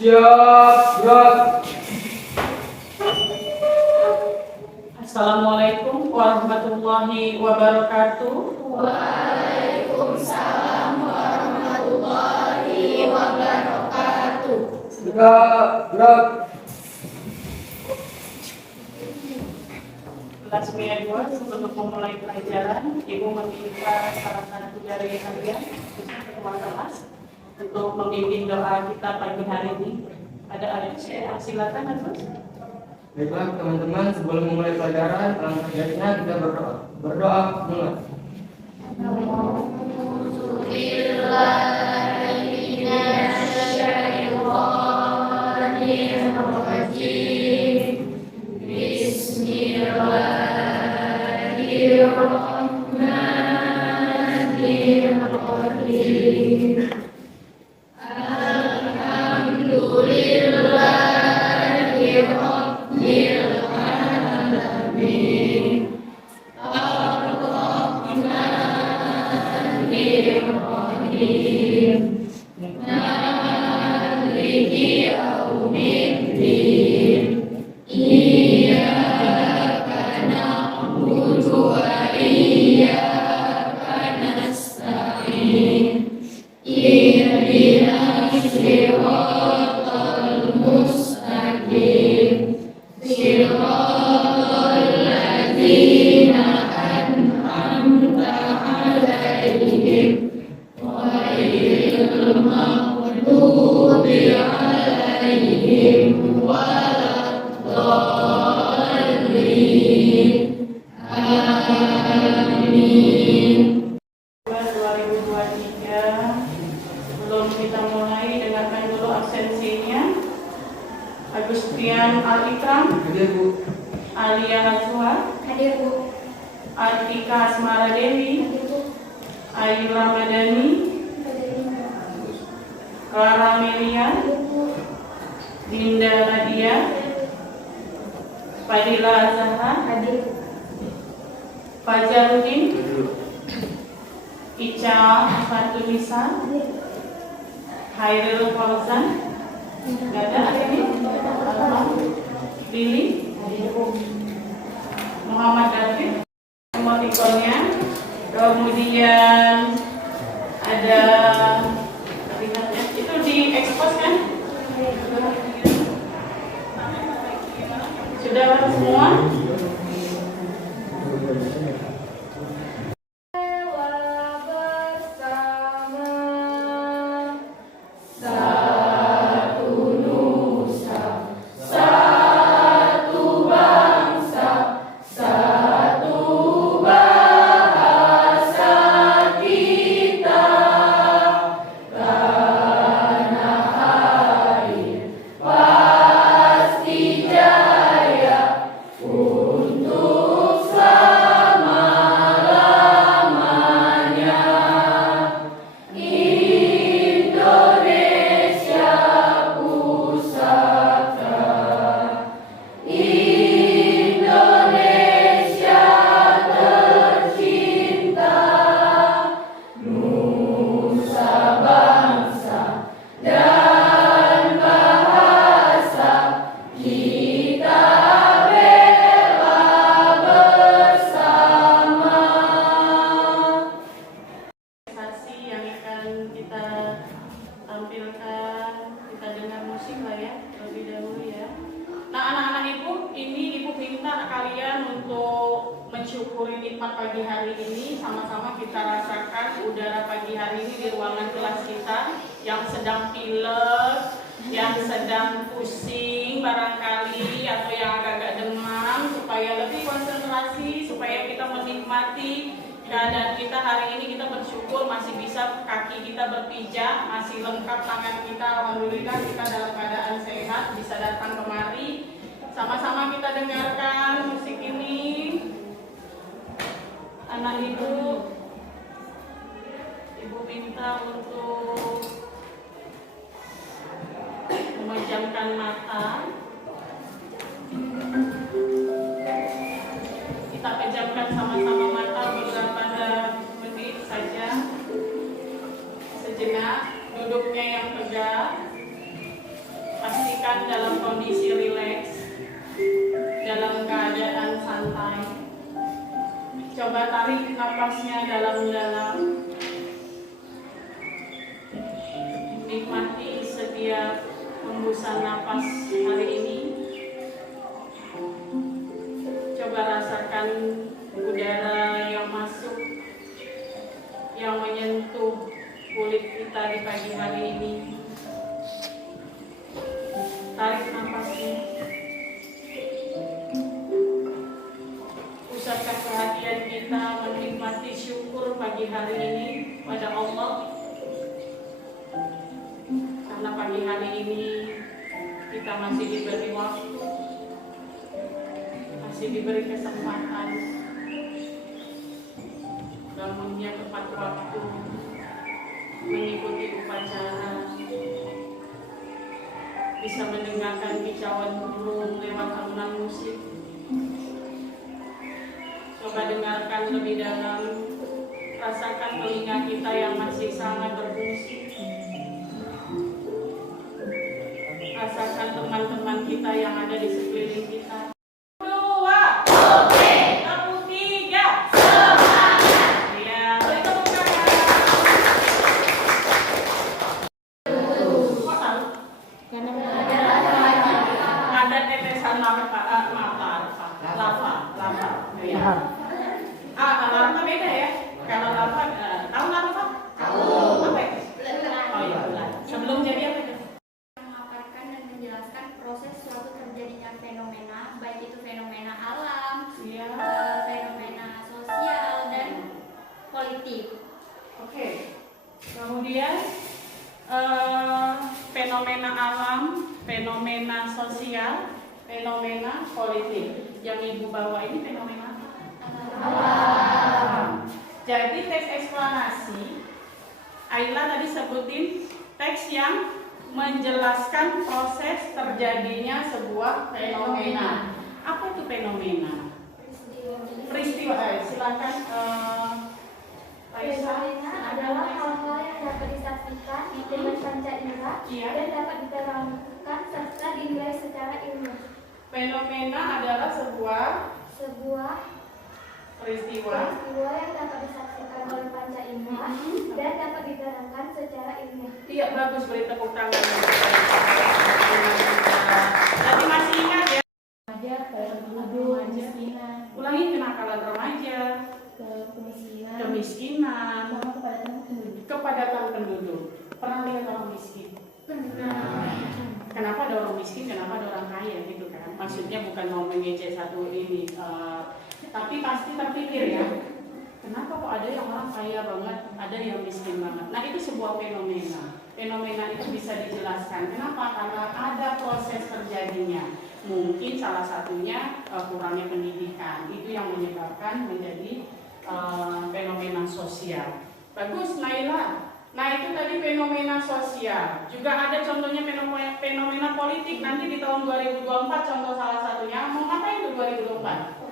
Siap, gerak. Assalamualaikum warahmatullahi wabarakatuh. Waalaikumsalam warahmatullahi wabarakatuh. Gerak, gerak. Kelas MIA 2, sebelum memulai pelajaran, Ibu meminta salah satu dari kalian, khususnya ketua kelas, untuk memimpin doa kita pagi hari ini. Ada ayat, silakan Agus. Baiklah teman-teman, sebelum memulai pelajaran, alangkah baiknya kita berdoa. Berdoa mulai. Bismillahirrahmanirrahim. Alhamdulillahirabbil alamin. Ar-Rahmanir-Rahim. Maliki yaumiddin. Iyyaka na'budu wa iyyaka nasta'in. Ihdinas siratal mustaqim. Siratal ladzina an'amta 'alaihim ghairil maghdubi 'alaihim waladdallin. Amin. 2023. Sebelum kita mulai, dengarkan dulu absensinya. Agustian Al-Ikram, Hadir Bu. Alia Azwa, Hadir Bu. Artika Asmara Dewi, Hadir Bu. Ayu Ramadhani, Hadir Bu. Clara Melia, Hadir Bu. Dinda Nadia, Fadila Zahra, Hadir Bu. Fajarudin, Hadir Bu. Ica Fatunisa, Hairil Fauzan, nggak ada hari ini? Lili, Muhammad David, emotikonnya, kemudian ada lihatnya itu di expose kan? Sudah semua? Yang akan kita tampilkan, kita dengar musik lah ya lebih dahulu ya. Nah anak-anak ibu, ini ibu minta kalian untuk mensyukuri nikmat pagi hari ini. Sama-sama kita rasakan udara pagi hari ini di ruangan kelas kita yang sedang pilek, yang sedang pusing barangkali, atau yang agak-agak demam, supaya lebih konsentrasi, supaya kita menikmati keadaan kita hari ini. Kita bersyukur masih bisa kaki kita berpijak, masih lengkap tangan kita, alhamdulillah kita dalam keadaan sehat, bisa datang kemari. Sama-sama kita dengarkan musik ini. Anak ibu minta untuk memejamkan mata. Kita pejamkan sama-sama mata beberapa menit saja. Sejenak, duduknya yang tegak. santai. Coba tarik napasnya dalam-dalam. Nikmati setiap hembusan napas hari ini. Coba rasakan udara yang masuk, yang menyentuh kulit kita di pagi hari ini. Tarik napasnya. Pusatkan perhatian kita menikmati syukur pagi hari ini pada Allah. Karena pagi hari ini kita masih diberi waktu, masih diberi kesempatan, bangunnya tepat waktu, mengikuti upacara, bisa mendengarkan kicauan burung lewat alunan musik. Coba dengarkan lebih dalam, rasakan telinga kita yang masih sangat berfungsi. Rasakan teman-teman kita yang ada di sekeliling kita. 2, oke, 3, semangat. Ya, beri tepuk tangan. Kok tahu? Ada tetesan lava. Ya. Lava beda ya. Kalau lava, tahu lava? Tahu. Apa itu? Oh iya, sebelum jadi apa itu? Memaparkan dan menjelaskan proses suatu terjadinya fenomena, baik itu fenomena alam, Iya. fenomena sosial dan politik. Oke. Kemudian fenomena alam, fenomena sosial, fenomena politik. Yang Ibu bawa ini fenomena apa? Alam. Jadi teks eksplanasi, Ayla tadi sebutin teks yang menjelaskan proses terjadinya sebuah fenomena. Apa itu fenomena? Peristiwa. Silakan. Raisa. Fenomena adalah hal-hal yang dapat disaksikan dengan panca indera Iya. dan dapat diterangkan serta dinilai secara ilmiah. Fenomena adalah sebuah peristiwa yang dapat disaksikan oleh panca indera dan dapat diterangkan secara ilmiah. Iya, bagus, beri tepuk tangan. Tapi masih ingat ya? Remaja, kemiskinan, Ulangi, kenakalan remaja, kemiskinan, kepadatan penduduk. Pernah lihat orang miskin? Kenapa ada orang miskin, kenapa ada orang kaya gitu kan? Maksudnya bukan mau mengejek satu ini, tapi pasti terpikir ya, kenapa kok ada yang orang kaya banget, ada yang miskin banget. Nah itu sebuah fenomena. Fenomena itu bisa dijelaskan. Kenapa? Karena ada proses terjadinya. Mungkin salah satunya kurangnya pendidikan. Itu yang menyebabkan menjadi fenomena sosial. Bagus, Naila. Nah itu tadi fenomena sosial. Juga ada contohnya fenomena politik. Nanti di tahun 2024 contoh salah satunya. Mau ngapain itu 2024?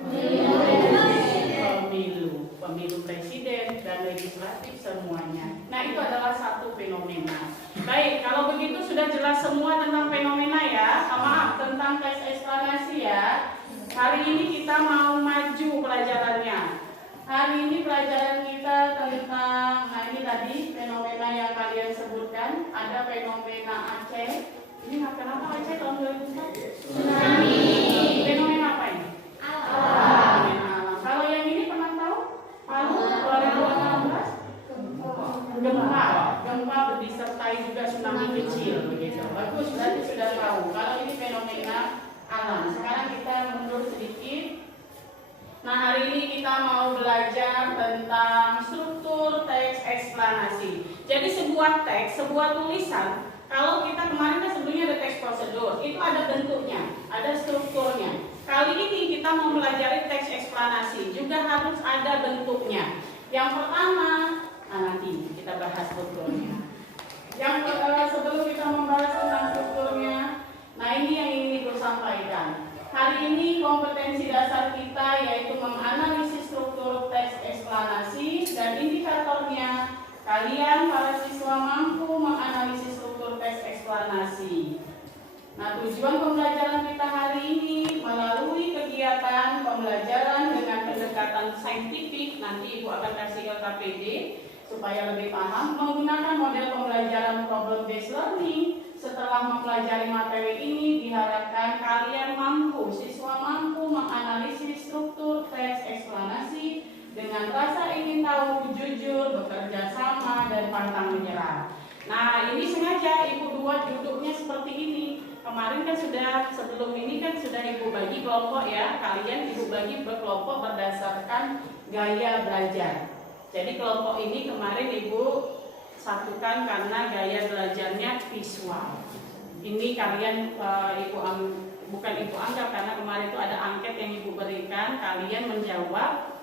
Pemilu presiden dan legislatif semuanya. Nah itu adalah satu fenomena. Baik, kalau begitu sudah jelas semua tentang fenomena ya. Maaf, tentang teks eksplanasi ya. Hari ini kita mau maju pelajarannya. Hari ini pelajaran kita tentang, nah ini tadi fenomena yang kalian sebutkan. Ada fenomena Aceh. Ini kenapa Aceh tahun 2004? Tsunami. Fenomena apa ini? Fenomena alam. Kalau yang ini pernah tahu? Palu 2016? Gempa disertai juga tsunami kecil begitu. Bagus, berarti sudah tahu. Kalau ini fenomena alam. Sekarang kita mundur sedikit. Nah hari ini kita mau belajar tentang struktur teks eksplanasi. Jadi sebuah teks, sebuah tulisan, kalau kita kemarin kan sebelumnya ada teks prosedur, itu ada bentuknya, ada strukturnya. Kali ini kita mau belajar teks eksplanasi, juga harus ada bentuknya. Yang pertama, nanti kita bahas strukturnya. Yang sebelum kita membahas tentang strukturnya, nah ini yang ingin Ibu sampaikan. Hari ini kompetensi dasar kita yaitu menganalisis struktur teks eksplanasi dan indikatornya. Kalian para siswa mampu menganalisis struktur teks eksplanasi. Nah, tujuan pembelajaran kita hari ini melalui kegiatan pembelajaran pendekatan saintifik, nanti Ibu akan kasih LKPD supaya lebih paham. Menggunakan model pembelajaran problem based learning, setelah mempelajari materi ini diharapkan kalian mampu, siswa mampu menganalisis struktur teks eksplanasi dengan rasa ingin tahu, jujur, bekerja sama, dan pantang menyerah. Nah, ini sengaja Ibu buat duduknya seperti ini. Kemarin kan sudah, sebelum ini kan sudah Ibu bagi kelompok ya. Kalian Ibu bagi berkelompok berdasarkan gaya belajar. Jadi kelompok ini kemarin Ibu satukan karena gaya belajarnya visual. Ini kalian bukan Ibu anggap, karena kemarin itu ada angket yang Ibu berikan. Kalian menjawab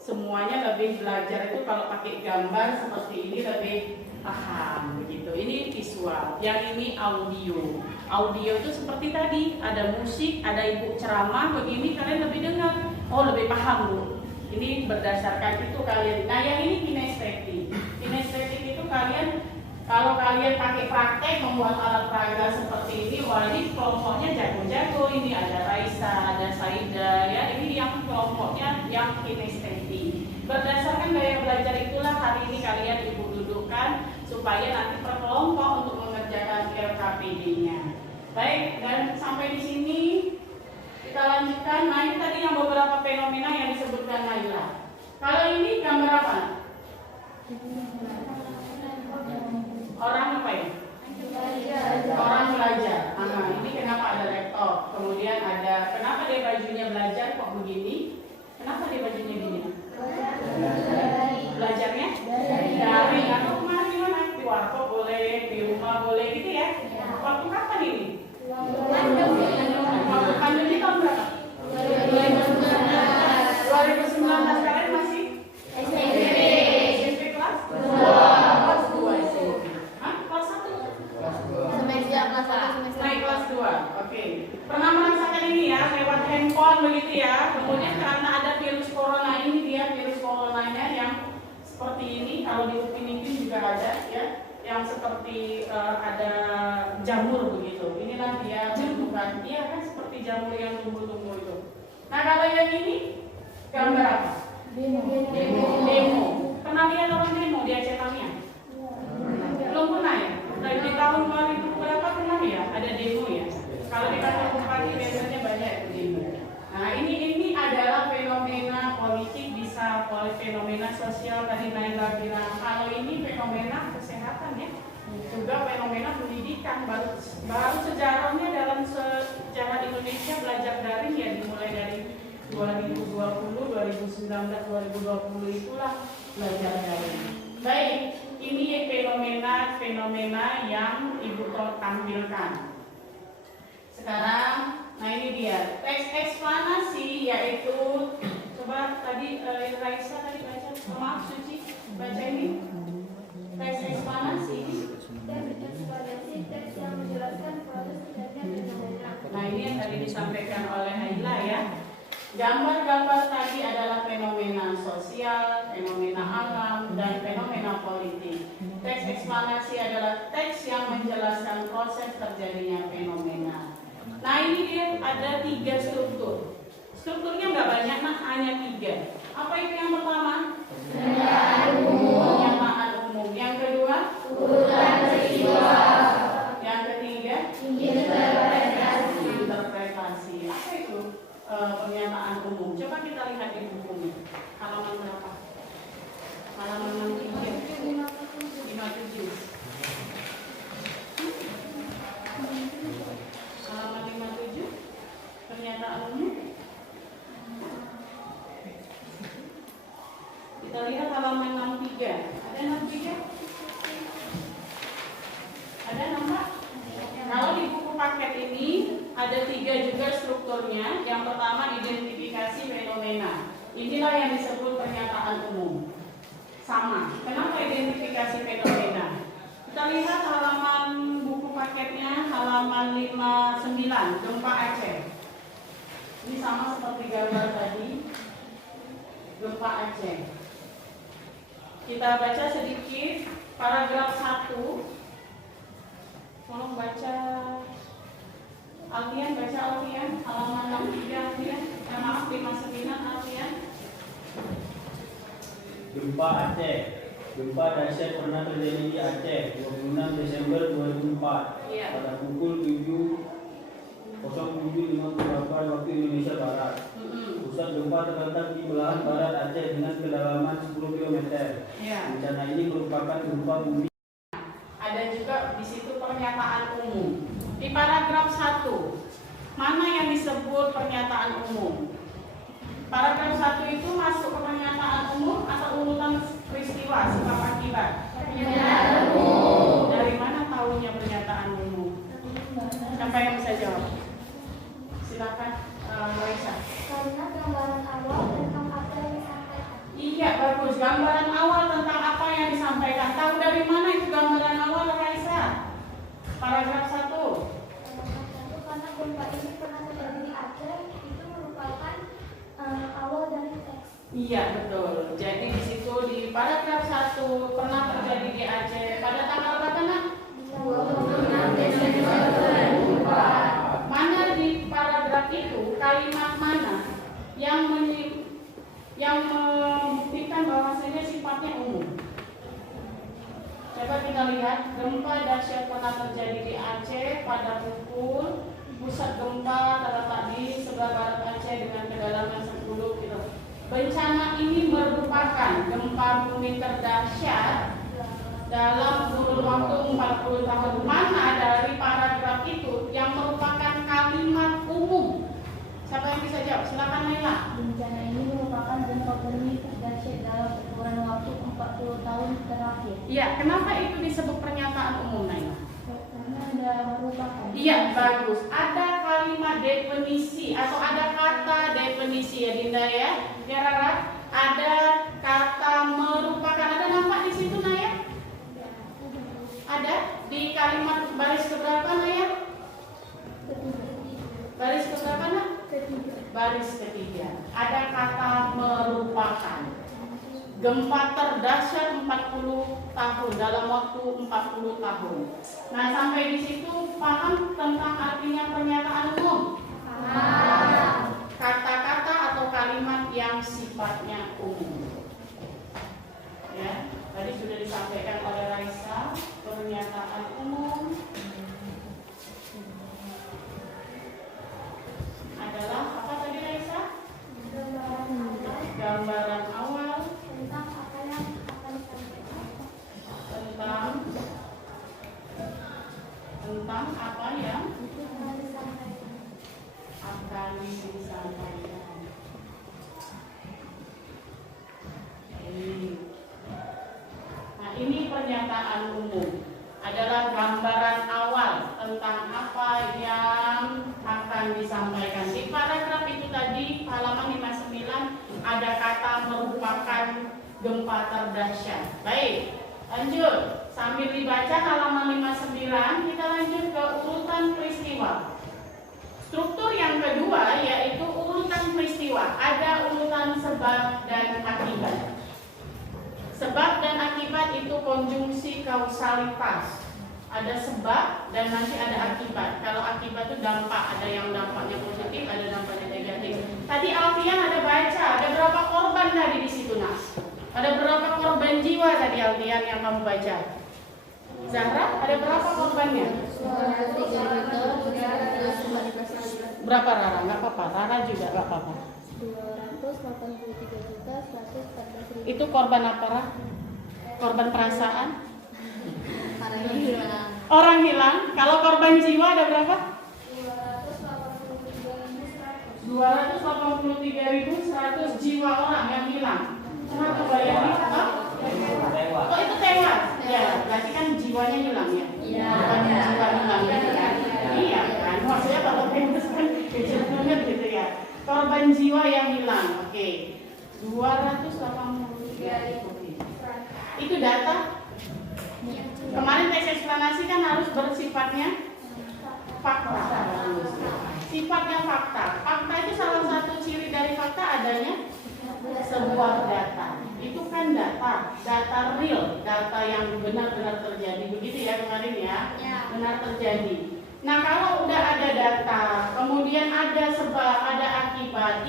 semuanya lebih belajar itu kalau pakai gambar seperti ini lebih paham begitu. Ini visual, yang ini audio. Audio itu seperti tadi, ada musik, ada Ibu ceramah begini, kalian lebih dengar, oh lebih paham Bu. Ini berdasarkan itu kalian. Nah yang ini kinestetik. Kinestetik itu kalian, kalau kalian pakai praktek membuat alat peraga seperti ini, wah ini kelompoknya jago-jago. Ini ada Raisa, ada Saida, ya ini yang kelompoknya yang kinestetik. Berdasarkan gaya belajar itulah hari ini kalian Ibu dudukkan supaya nanti per kelompok untuk mengerjakan LKPD-nya. Baik, dan sampai di sini kita lanjutkan. Nah ini tadi yang beberapa fenomena yang disebutkan Naila. Kalau ini gambar apa? Orang apa ya? Orang belajar. Nah, ini kenapa ada laptop? Kemudian ada, kenapa dia bajunya belajar kok begini? Kenapa dia bajunya gini? Belajarnya? Dari atau kemana gimana? Di warkop boleh, di rumah boleh gitu ya? Waktu kapan ini? Waktu pandemi tahun berapa? 2019. Kalian masih? SMP kelas? Kelas 2 SMP. Hah? Kelas 1? Naik kelas 2. Oke. Pernah merasakan ini ya, lewat handphone begitu ya. Kemudian karena ada virus corona ini, dia virus coronanya yang seperti ini. Kalau di Upin Ipin juga ada ya, yang seperti ada jamur begitu. Inilah dia bentukan. Iya kan seperti jamur yang tumbuh-tumbuh itu. Nah kalau yang ini gambar apa? Demo. Pernah lihat orang demo di Aceh Tamiya? Belum pernah ya? Di tahun 2000 berapa pernah ya? Ada demo ya? Kalau di kantor bupati biasanya banyak demo. Nah ini adalah fenomena politik, bisa fenomena sosial tadi Naila bilang. Kalau ini fenomena kesehatan ya, juga fenomena pendidikan. Baru sejarahnya dalam sejarah Indonesia belajar daring ya dimulai dari 2020, 2019, 2020 itulah belajar daring. Baik, ini fenomena yang Ibu tampilkan. Sekarang, nah ini dia teks eksplanasi, yaitu coba tadi Raisa tadi baca, maaf Suci baca ini teks eksplanasi. Teks yang menjelaskan proses terjadinya fenomena. Nah ini yang tadi disampaikan oleh Naila ya. Gambar-gambar tadi adalah fenomena sosial, fenomena alam, dan fenomena politik. Teks eksplanasi adalah teks yang menjelaskan proses terjadinya fenomena. Nah ini dia ada 3 struktur. Strukturnya nggak banyak, nah hanya 3. Apa itu yang pertama? Pernyataan umum. Yang kedua? Urutan peristiwa. Yang ketiga? Interpretasi. Apa itu pernyataan umum? Coba kita lihat di bukunya. Halaman berapa? Halaman 57. Halaman 57. Pernyataan umum. Kita lihat halaman 63. Ada 63? Ada nampak? Kalau di buku paket ini ada 3 juga strukturnya. Yang pertama identifikasi fenomena. Inilah yang disebut pernyataan umum. Sama. Kenapa identifikasi fenomena? Kita lihat halaman buku paketnya, halaman 59, gempa Aceh. Ini sama seperti gambar tadi, gempa Aceh. Kita baca sedikit paragraf 1. Tolong baca Alfian, halaman 63 Alfian. Maaf 59 Alfian. Gempa Aceh. Gempa dahsyat pernah terjadi di Aceh 26 Desember 2004 Iya. pada pukul 07.58 waktu Indonesia Barat. Pusat gempa terletak di belahan barat Aceh dengan kedalaman 10 km. Iya. Bencana ini merupakan gempa bumi. Ada juga di situ pernyataan umum. Di paragraf 1, mana yang disebut pernyataan umum? Paragraf 1 itu masuk ke pernyataan umum atau urutan peristiwa sebab akibat? Pernyataan umum. Dari mana tahunya pernyataan umum? Siapa yang bisa jawab? Silakan, Raisa. Karena gambaran awal tentang apa yang disampaikan. Iya, bagus. Gambaran awal tentang apa yang disampaikan. Tahu dari mana itu gambaran awal, Raisa? Paragraf 1. Karena gempa ini pernah terjadi di Aceh, itu merupakan awal dari teks. Iya, betul. Jadi di situ di paragraf 1 pernah terjadi di Aceh pada tanggal berapa, Nak? 26 Desember 2004. Mana di paragraf itu kalimat mana yang membuktikan bahwasanya sifatnya umum? Coba kita lihat, gempa dahsyat pernah terjadi di Aceh pada pukul, pusat gempa terletak di sebelah barat Aceh dengan kedalaman 10 km. Bencana ini merupakan gempa bumi terdahsyat dalam kurun waktu 40 tahun. Mana dari paragraf itu yang merupakan kalimat umum? Siapa yang bisa jawab? Silakan Naila. Bencana ini merupakan gempa bumi terdahsyat dalam kurun waktu 40 tahun terakhir. Iya, kenapa itu disebut pernyataan umum, Naila? Karena ada merupakan. Iya, bagus. Ada kalimat definisi atau ada kata definisi ya, Dinda ya. Ya, Rara. Ada kata merupakan. Ada nampak di situ, Naya? Ada di kalimat baris keberapa, Naya? Baris keberapa, Nak? Baris ketiga. Ada kata merupakan. Gempa terdahsyat 40 tahun dalam waktu 40 tahun. Nah, sampai di situ paham tentang artinya pernyataan umum? Kata-kata atau kalimat yang sifatnya umum. Ya, tadi sudah disampaikan oleh Raisa pernyataan umum adalah apa tadi, Raisa? Gambaran awal Tentang apa yang akan disampaikan. tentang apa yang Itu akan disampaikan. akan disampaikan. Nah, ini pernyataan umum adalah gambaran awal tentang apa yang akan disampaikan. Di paragraf itu tadi halaman 59 ada kata merupakan gempa terdahsyat. Baik, lanjut. Sambil dibaca halaman 59, kita lanjut ke urutan peristiwa. Struktur yang kedua yaitu urutan peristiwa. Ada urutan sebab dan akibat. Sebab dan akibat itu konjungsi kausalitas. Ada sebab dan nanti ada akibat. Kalau akibat itu dampak, ada yang dampaknya positif, ada dampaknya negatif. Tadi Alfian ada baca, ada berapa korban tadi di situ, Nas? Ada berapa korban jiwa tadi Alfian yang kamu baca? Zahra, ada berapa korbannya? Berapa Rara? Nggak apa-apa, Rara juga nggak apa-apa. 283.114.000. Itu korban apa, Rara? Korban perasaan? Orang hilang. Kalau korban jiwa ada berapa? 283.100 jiwa orang yang hilang. Kenapa bayangin? Oh, itu tewas. Ya, berarti kan jiwanya hilang ya? Iya. Bukan jiwa hilang gitu kan? Iya kan? Maksudnya kalau tewas kan kecil banget gitu ya. Korban jiwa yang hilang. Oke. 283.000. Itu data. Kemarin teks eksplanasi kan harus bersifatnya fakta. Sifatnya fakta. Fakta itu salah satu ciri dari fakta adanya sebuah data. Itu kan data real, data yang benar-benar terjadi. Begitu ya kemarin ya, benar terjadi. Nah, kalau udah ada data, kemudian ada sebab, ada akibat,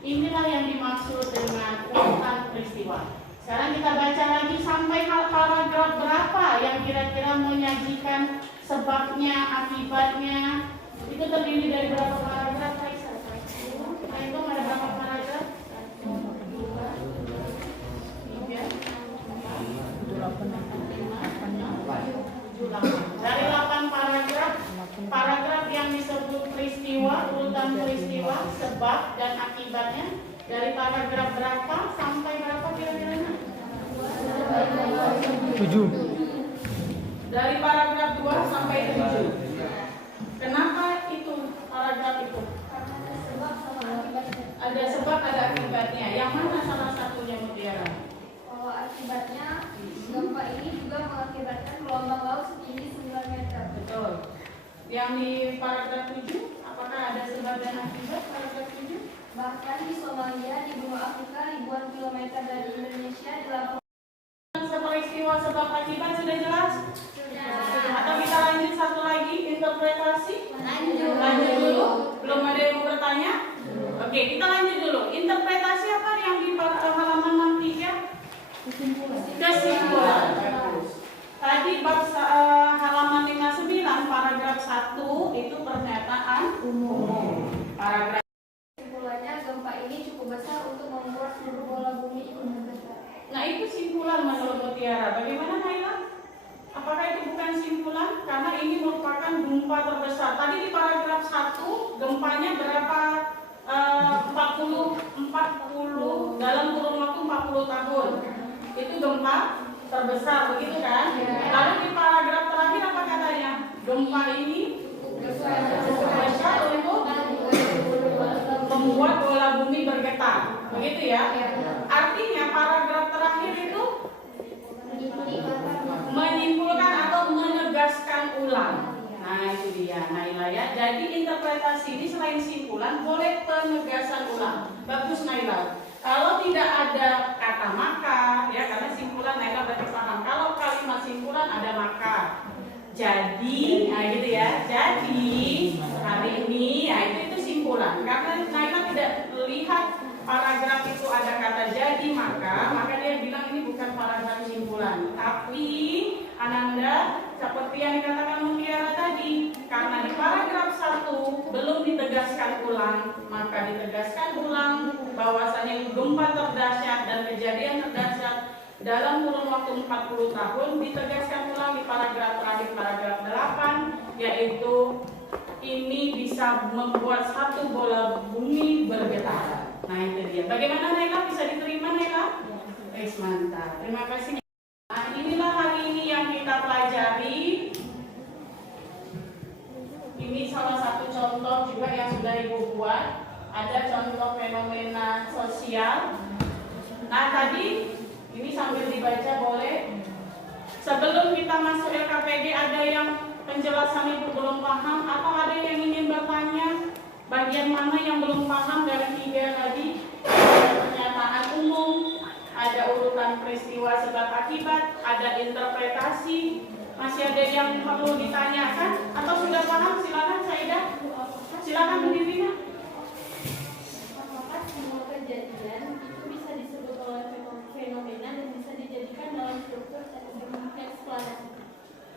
inilah yang dimaksud dengan urutan peristiwa. Sekarang kita baca lagi sampai paragraf berapa yang kira-kira menyajikan sebabnya, akibatnya. Itu terdiri dari berapa paragraf, Raisa? Itu ada berapa paragraf? 8. Dari 8 paragraf yang disebut peristiwa, urutan peristiwa, sebab dan akibatnya. Dari paragraf berapa sampai berapa kira-kira? 7. Dari paragraf 2 sampai 7. Kenapa itu paragraf itu? Ada sebab, ada akibatnya. Yang mana salah satunya, Mutiara? Kalau akibatnya, gempa ini juga mengakibatkan gelombang laut setinggi 9 meter. Betul. Yang di paragraf 7, apakah ada sebab dan akibat paragraf 7? Bahkan di Somalia, di benua Afrika, ribuan kilometer dari Indonesia dilaporkan. Peristiwa sebab akibat sudah jelas? Atau kita lanjut satu lagi, interpretasi? Lanjut dulu. Belum ada yang mau bertanya? Oke, kita lanjut dulu. Interpretasi apa yang di halaman 63? Kesimpulan. Bagus. Tadi bab halaman 59 paragraf 1 itu pernyataan umum. Paragraf Kesimpulannya, gempa ini cukup besar untuk membuat seluruh bola bumi ikut bergetar. Nah, itu simpulan menurut Mutiara. Bagaimana, Naila? Apakah itu bukan simpulan? Karena ini merupakan gempa terbesar. Tadi di paragraf 1 gempanya berapa? 40 dalam kurun waktu 40 tahun. Itu gempa terbesar, begitu kan? Lalu di paragraf terakhir apa katanya? Gempa ini cukup besar untuk membuat bola bumi bergetar, begitu ya? Artinya paragraf terakhir itu menyimpulkan atau menegaskan ulang. Nah, itu dia, Naila ya. Jadi interpretasi ini selain simpulan boleh penegasan ulang. Bagus, Naila. Kalau tidak ada kata maka, ya, karena simpulan Naila berarti paham. Kalau kalimat simpulan ada maka. Jadi, nah gitu ya. Jadi hari ini, ya itu simpulan. Karena Naila tidak lihat paragraf itu ada kata jadi maka dia bilang ini bukan paragraf simpulan. Tapi Ananda, seperti yang dikatakan Mutiara tadi, karena di paragraf 1 belum ditegaskan ulang, maka ditegaskan ulang bahwasanya gempa terdahsyat dan kejadian terdahsyat dalam kurun waktu 40 tahun ditegaskan ulang di paragraf terakhir, paragraf 8, yaitu ini bisa membuat satu bola bumi bergetar. Nah, itu dia. Bagaimana, Naila? Bisa diterima, Naila? Mantap. Terima kasih. Nah, inilah hari ini yang kita pelajari. Ini salah satu contoh juga yang sudah Ibu buat. Ada contoh fenomena sosial. Nah, tadi ini sambil dibaca boleh. Sebelum kita masuk LKPD, ada yang penjelasan Ibu belum paham atau ada yang ingin bertanya? Bagian mana yang belum paham dari 3 tadi? Ada pernyataan umum, ada urutan peristiwa sebab akibat, ada interpretasi. Masih ada yang perlu ditanyakan atau sudah paham? Silakan Saidah. Silakan Bu Divina. Apakah semua kejadian itu bisa disebut oleh fenomena dan bisa dijadikan dalam struktur eksplanasi?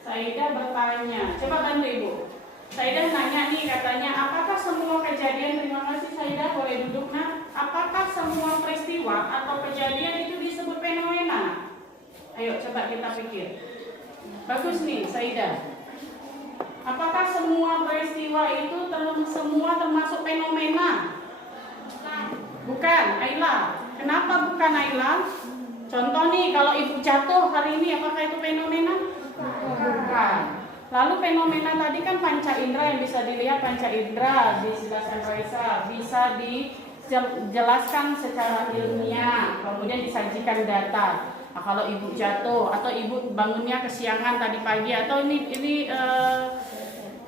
Saidah bertanya. Coba bantu Ibu. Saidah nanya nih, katanya apakah semua kejadian, terima kasih Saidah, boleh duduk nak. Apakah semua peristiwa atau kejadian itu disebut fenomena? Ayo coba kita pikir. Bagus nih Saidah. Apakah semua peristiwa itu semua termasuk fenomena? Bukan, Aila. Kenapa bukan, Aila? Contoh nih, kalau ibu jatuh hari ini, apakah itu fenomena? Bukan. Lalu fenomena tadi kan panca indera yang bisa dilihat, panca indera dijelaskan Raisa, bisa dijelaskan secara ilmiah, kemudian disajikan data. Nah, kalau ibu jatuh atau ibu bangunnya kesiangan tadi pagi atau ini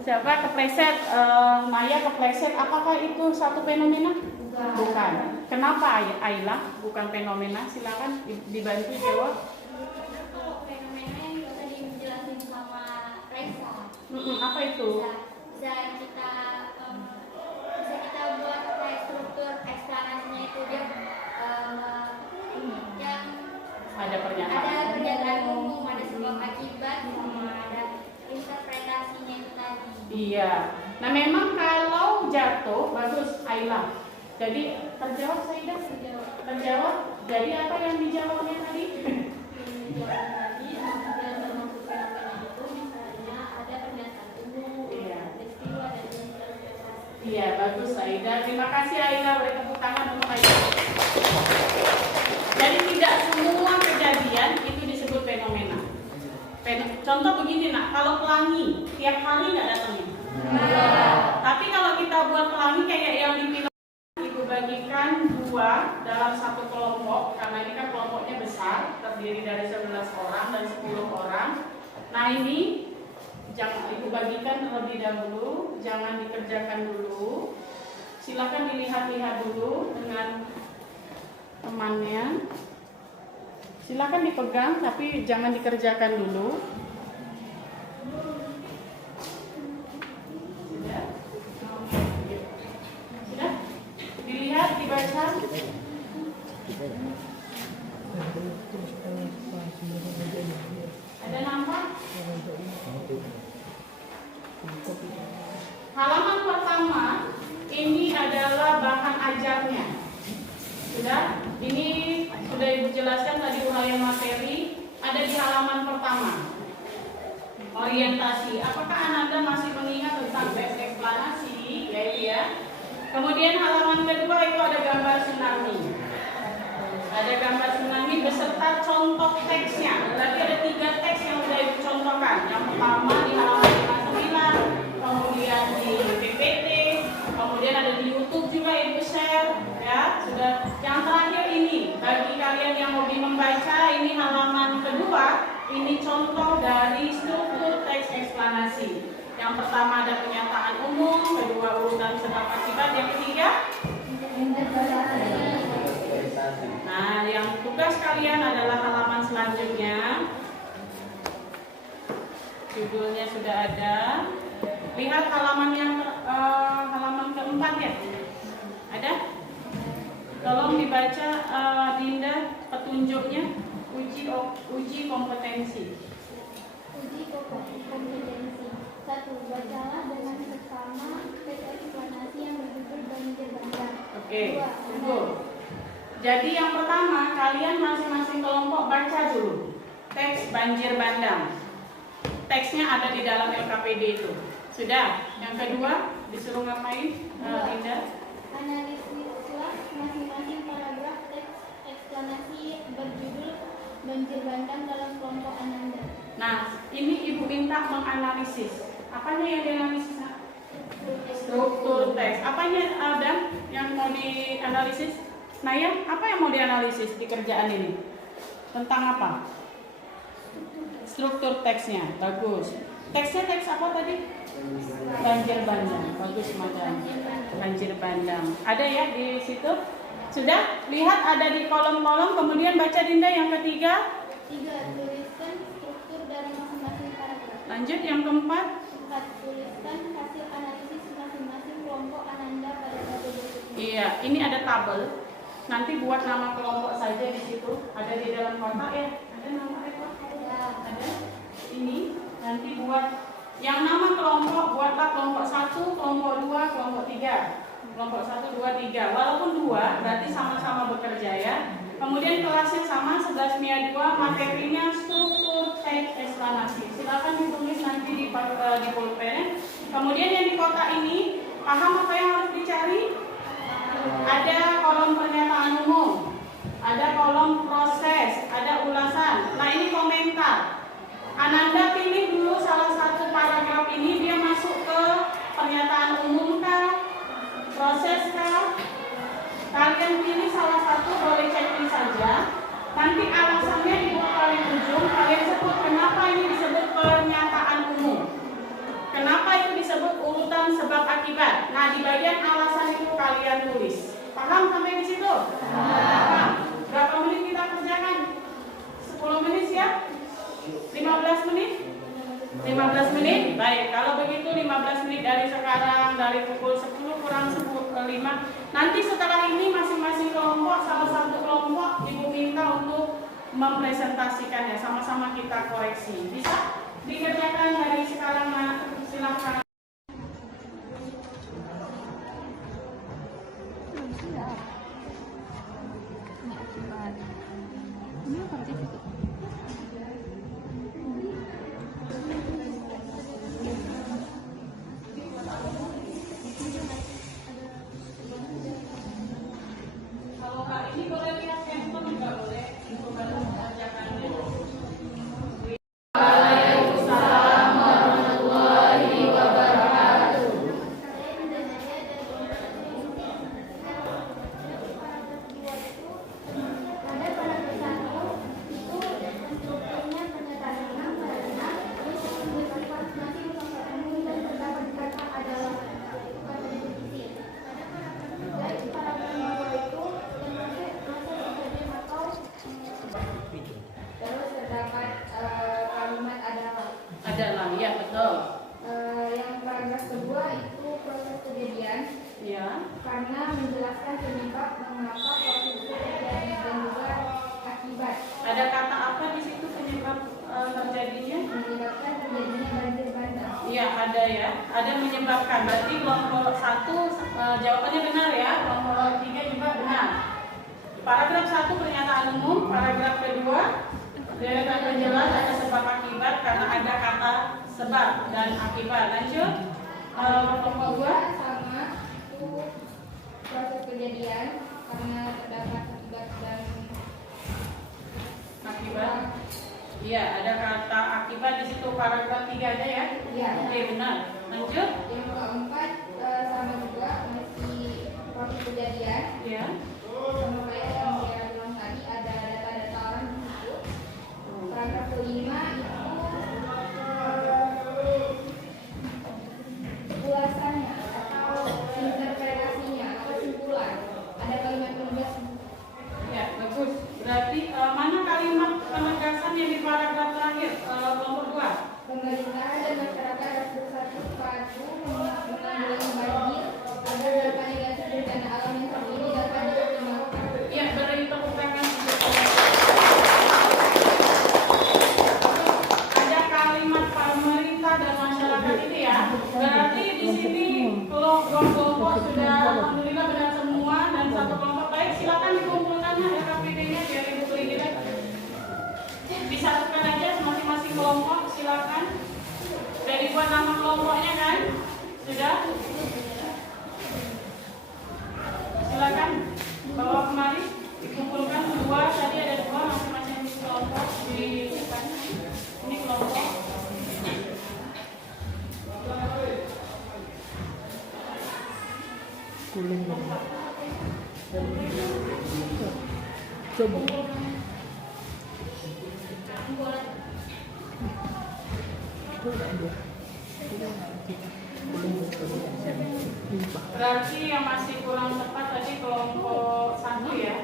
siapa kepleset, Maya kepleset, apakah itu satu fenomena? Bukan. Kenapa Aila bukan fenomena? Silakan dibantu jawab. Fenomena yang tadi dijelasin sama Raisa. Apa itu? Bisa kita buat kayak struktur eksplanasinya itu dia yang Nah memang kalau jatuh bagus Ayla. Jadi terjawab Saidah? Terjawab. Jadi apa yang dijawabnya tadi? Tadi yang termasuk fenomena itu misalnya ada pernyataan umum, peristiwa dan interpretasi. Iya, bagus Aida. Terima kasih Aida. Beri tepuk tangan untuk Aida. Jadi tidak semua kejadian itu disebut fenomena. Contoh begini nak, kalau pelangi tiap hari nggak datangnya. Tapi kalau kita buat pelangi kayak yang di film, ibu bagikan dua dalam satu kelompok, karena ini kan kelompoknya besar, terdiri dari 11 orang dan 10 orang. Nah ini jangan ibu bagikan terlebih dahulu, jangan dikerjakan dulu. Silakan dilihat-lihat dulu dengan temannya. Silakan dipegang, tapi jangan dikerjakan dulu. Sudah? Sudah? Dilihat, dibaca. Ada nampak? Halaman pertama ini adalah bahan ajarnya. Sudah? Ini sudah Ibu jelaskan tadi uraian materi ada di halaman pertama. Orientasi. Apakah Ananda masih mengingat tentang teks eksplanasi? Ya. Kemudian halaman kedua itu ada gambar tsunami. Ada gambar tsunami beserta contoh teksnya. Berarti ada 3 teks yang sudah Ibu contohkan. Yang pertama di halaman 59, kemudian di PPT, kemudian ada di YouTube juga Ibu share. Ya, sudah. Yang terakhir ini bagi kalian yang hobi membaca, ini halaman kedua. Ini contoh dari struktur teks eksplanasi. Yang pertama ada pernyataan umum, kedua urutan sebab akibat, yang ketiga nah, yang tugas kalian adalah halaman selanjutnya. Judulnya sudah ada. Lihat halaman yang halaman keempat ya. Ada? Tolong dibaca Dinda petunjuknya. Uji kompetensi. Uji kompetensi. 1. Bacalah dengan seksama teks eksplanasi yang berjudul Banjir Bandang. Oke, tunggu. Jadi yang pertama, kalian masing-masing kelompok baca dulu teks Banjir Bandang. Teksnya ada di dalam LKPD itu. Sudah. Yang kedua, disuruh ngapain, Dinda? Analisislah masing-masing paragraf teks eksplanasi berjudul Banjir Bandang dalam kelompok Ananda. Nah, ini Ibu minta menganalisis. Apanya yang dianalisis? Struktur teks. Apanya ada yang mau dianalisis? Naya, apa yang mau dianalisis di kerjaan ini? Tentang apa? Struktur teksnya. Bagus. Teksnya teks apa tadi? Banjir Bandang. Bagus, Madam. Banjir Bandang. Ada ya di situ? Sudah? Lihat ada di kolom-kolom. Kemudian baca Dinda yang ketiga. 3. Tuliskan struktur dari masing-masing paragraf. Lanjut yang keempat. 4. Tuliskan hasil analisis masing-masing kelompok Ananda pada tabel berikutnya. Iya, ini ada tabel. Nanti buat nama kelompok saja di situ. Ada di dalam kotak ya. Ada nama kelompok? Ada. Ini nanti buat yang nama kelompok, buatlah kelompok 1, kelompok 2, kelompok 3. Kelompok 1, 2, 3. Walaupun 2 berarti sama-sama bekerja ya. Kemudian kelasnya sama 11 MIA 2, materinya struktur teks eksplanasi. Silakan ditulis nanti di pulpen. Kemudian yang di kotak ini, paham apa yang harus dicari? Ada kolom pernyataan umum, ada kolom proses, ada ulasan. Nah ini komentar. Ananda pilih dulu salah satu paragraf ini, dia masuk ke pernyataan umum kah? Proses kah? Kalian pilih salah satu, boleh checklist saja. Nanti alasannya di paling ujung kalian sebut kenapa ini disebut pernyataan umum. Kenapa itu disebut urutan sebab akibat. Nah di bagian alasan itu kalian tulis. Paham sampai di situ? Paham. Berapa menit kita kerjakan? 10 menit siap? 15 menit? 15 menit? Baik, kalau begitu 15 menit dari sekarang, dari pukul 10 kurang 5. Nanti setelah ini masing-masing kelompok, salah satu kelompok Ibu minta untuk mempresentasikannya. Sama-sama kita koreksi. Bisa dikerjakan dari sekarang, silakan. Kalau kali ini boleh lihat handphone nggak boleh? Info baru ajakannya. Waalaikumsalam warahmatullahi wabarakatuh. Pada pesan itu strukturnya pernyataan menang karena masih berkata dan terdapat kata adalah bukan definisi. Baik para penjual itu proses terjadi atau terus terdapat kalimat adalah. Ya betul. Yang paragraf kedua itu proses kejadian Ya. karena menjelaskan penyebab mengapa proses itu terjadi dan juga akibat Ada kata apa di situ penyebab terjadinya? menyebabkan terjadinya banjir bandang. Iya ada ya, ada menyebabkan. Berarti kelompok 1 jawabannya benar ya, kelompok 3 juga benar. Paragraf 1 pernyataan umum, paragraf kedua deretan penjelas ada sebab akibat karena ada kata sebab dan akibat. Lanjut, kelompok 2 Sama itu proses kejadian karena terdapat akibat dan akibat. Iya ada kata akibat di situ paragraf 3 aja ya. ya. Oke benar. Lanjut, Yang keempat sama juga masih proses kejadian ya. sama kayak yang dia bilang tadi ada data-data orang di situ. Paragraf kelima itu ulasannya atau interpretasinya atau kesimpulan. Ada kalimat penugas Ya, bagus. Berarti mana kalimat penegasan yang di paragraf terakhir kelompok 2? pemerintahan dan masyarakat harus bersatu padu menanggulangi banjir agar dampak negatif bencana alam yang terjadi dapat dioptimalkan. Ya, beri tepuk tangan. Ada kalimat pemerintah dan masyarakat ini ya. Berarti di sini kelompok sudah alhamdulillah benar semua dan satu kelompok baik. Silakan dikumpulkan RKPD-nya dari buku ini. Disatukan aja masing-masing kelompok. Silakan. Sudah dibuat nama kelompoknya kan? Sudah? Silakan bawa kemari, dikumpulkan 2, tadi ada 2 masing-masing kelompok di depan. Ini kelompok. Berarti yang masih kurang tepat tadi kelompok 1 ya.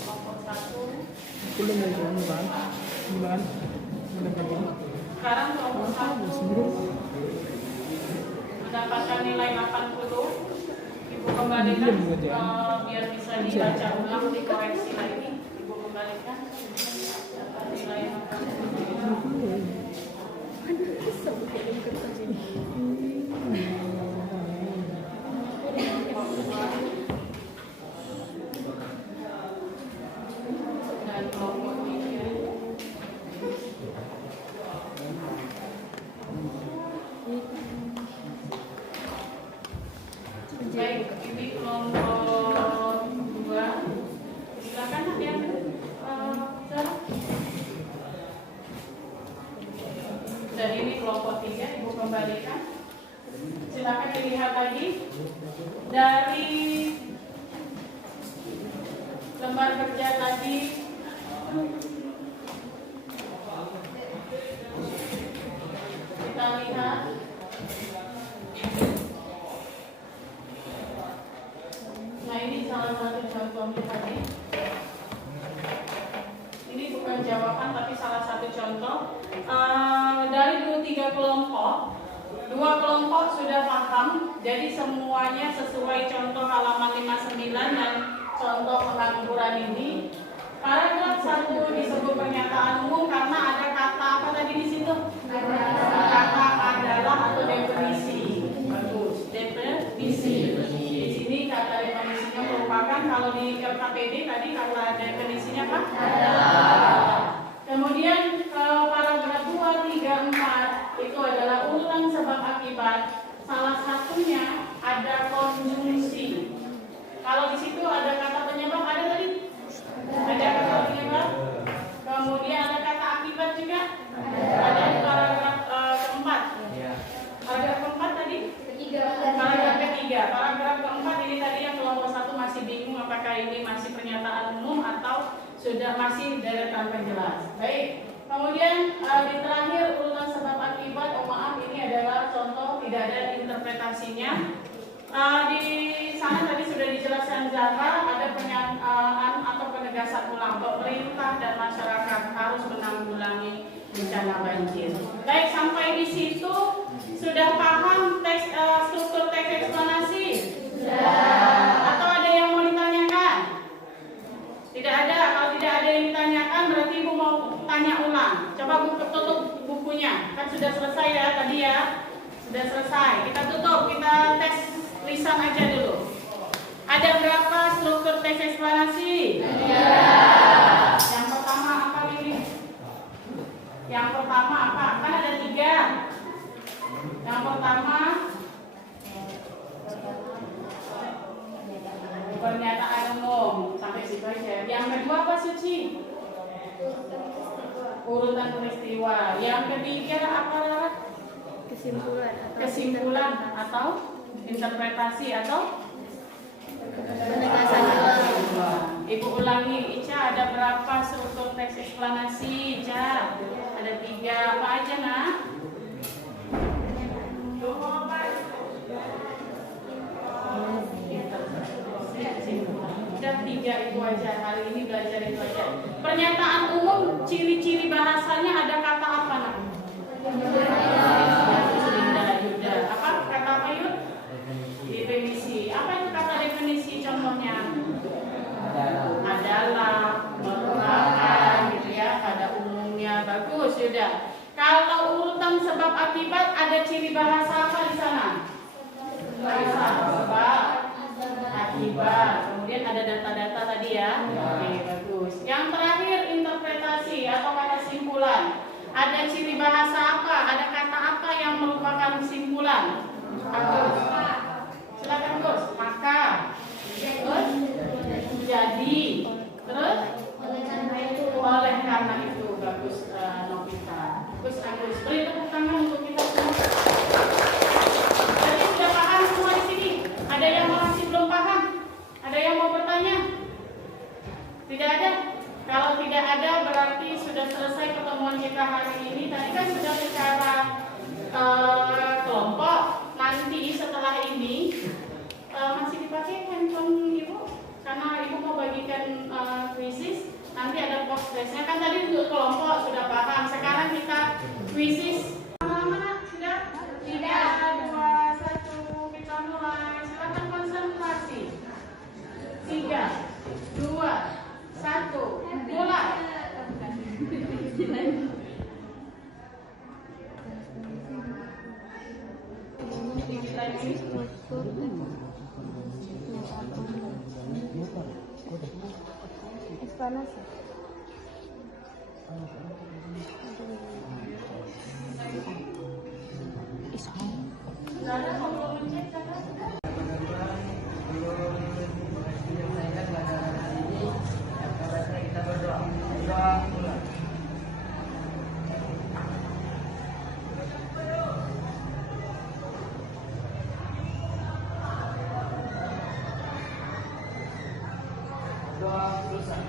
Kelompok 1. Sekarang kelompok 1 mendapatkan nilai 80. Ibu kembalikan biar bisa dibaca ulang, dikoreksi lagi. Ibu kembalikan dapat nilai 80. Dan kelompok 3. Baik, ini kelompok 2. Silakan ada yang dan ini kelompok 3, Ibu kembalikan. Silakan dilihat lagi dari lembar kerja tadi. Kita lihat nah ini salah satu contohnya tadi. Ini bukan jawaban tapi salah satu contoh. Dari 3 kelompok, 2 kelompok sudah paham. Jadi semuanya sesuai contoh halaman 59 dan contoh pengangguran ini. Paragraf 1 disebut pernyataan umum karena ada kata apa tadi di situ? Kata adalah atau definisi. Bagus. Definisi. Di sini kata definisinya merupakan, kalau di LKPD tadi kalau ada definisinya Pak? Ada. Kemudian paragraf 2, 3, 4 itu adalah urutan sebab akibat. Salah satunya ada konjungsi. Kalau di situ ada kata penyebab, ada tadi? Ada kata penyebab. Kemudian ada kata akibat juga. Ada di paragraf keempat. Paragraf keempat tadi? Paragraf ketiga. Paragraf keempat ini tadi yang kelompok 1 masih bingung apakah ini masih pernyataan umum atau sudah masih deretan penjelas. Baik. Kemudian di terakhir urutan sebab akibat. Oh maaf, ini adalah contoh, tidak ada interpretasinya. Di sana tadi sudah dijelaskan Zahra, ada pernyataan atau penegasan ulang pemerintah dan masyarakat harus menanggulangi bencana banjir. Baik, sampai di situ sudah paham teks struktur teks eksplanasi? Sudah. Atau ada yang mau ditanyakan? Tidak ada. Kalau tidak ada yang ditanyakan berarti Ibu mau tanya ulang. Coba tutup bukunya. Kan sudah selesai ya tadi ya. Sudah selesai. Kita tutup. Kita tes lisan aja dulu. Ada berapa struktur teks eksplanasi? Yang pertama apa ini? Yang pertama apa? Kan ada 3. Yang pertama pernyataan umum sampai situ aja. Yang kedua apa Suci? Urutan peristiwa. Yang ketiga apa Rara? Kesimpulan atau interpretasi atau Penegasan ulang. Ibu ulangi, Ica, ada berapa struktur teks eksplanasi? Ica, ada 3. Apa aja nak? Udah 3 itu aja, hari ini belajar itu aja. Pernyataan umum, ciri-ciri bahasanya ada kata apa nak? Apa kata apa Yud? Definisi. Apa itu kata definisi contohnya? Adalah, merupakan gitu ya, pada umumnya. Bagus, sudah. Kalau urutan sebab akibat ada ciri bahasa apa di sana? Bahasa sebab akibat. Kemudian ada data-data tadi ya. Oke, bagus. Yang terakhir interpretasi atau kata simpulan. Ada ciri bahasa apa? Ada kata apa yang merupakan simpulan? Bagus. Silakan Gus. Maka. Terus jadi. Terus oleh karena itu. Bagus Novita. Gus Agus. Beri tepuk tangan untuk kita semua. Jadi sudah paham semua di sini? Ada yang masih belum paham? Ada yang mau bertanya? Tidak ada? Kalau tidak ada berarti sudah selesai pertemuan kita hari ini. Tadi kan sudah secara kelompok. Nanti setelah ini masih dipakai handphone Ibu karena Ibu mau bagikan kuisis. Nanti ada post testnya kan tadi untuk kelompok sudah paham. Sekarang kita kuisis. Mana? Sudah? 3, 2, 1 kita mulai. Silakan konsentrasi. 3, 2, 1 mulai. Eksplanasi. Zara mau belum mencet Zara? Kita berdoa. Doa mulai. Doa selesai.